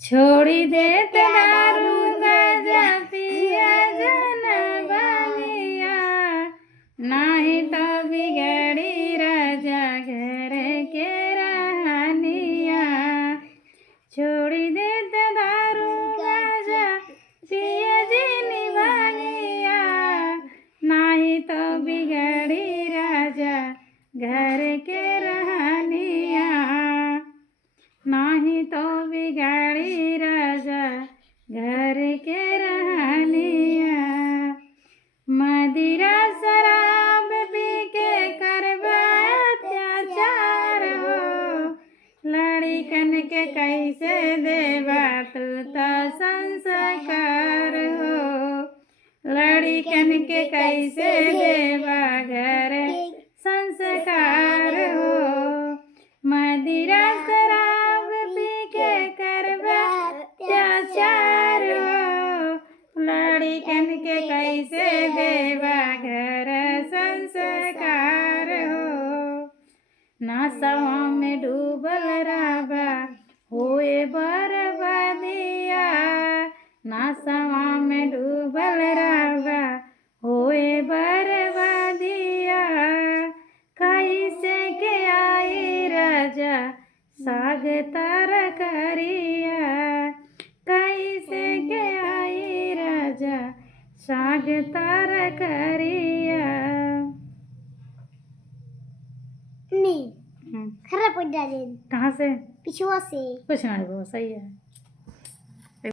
छोड़ी देत दारू गाजा पिया जन बनिया, नाही तो बिगड़ी राजा घर के रहनिया। छोड़ी देत दारू गाजा पिया जन बनिया, नाही तो बिगड़ी राजा घर के रहनिया, नाही तो बिगाड़ी राजा घर के रहनिया। मदिरा शराब पी के करबा अत्याचार हो, लड़िकन के कैसे देवा तू तो संस्कार हो, लड़िकन के कैसे देवा घर संस्कार हो। मदिरा शराब पी के करबा अत्याचार हो, लड़िकन के कैसे देवा घर संस्कार हो। नशवा में डूबल रहबा होए बर्बादिया, नशवा में डूबल रहबा होए बर्बादिया। कैसे के आई राजा साग तरकारिया, कैसे के आई राजा साग तरकारिया। नहीं खराब हो जाए। कहाँ से? पिछुआ से। कुछ नहीं, वो सही है।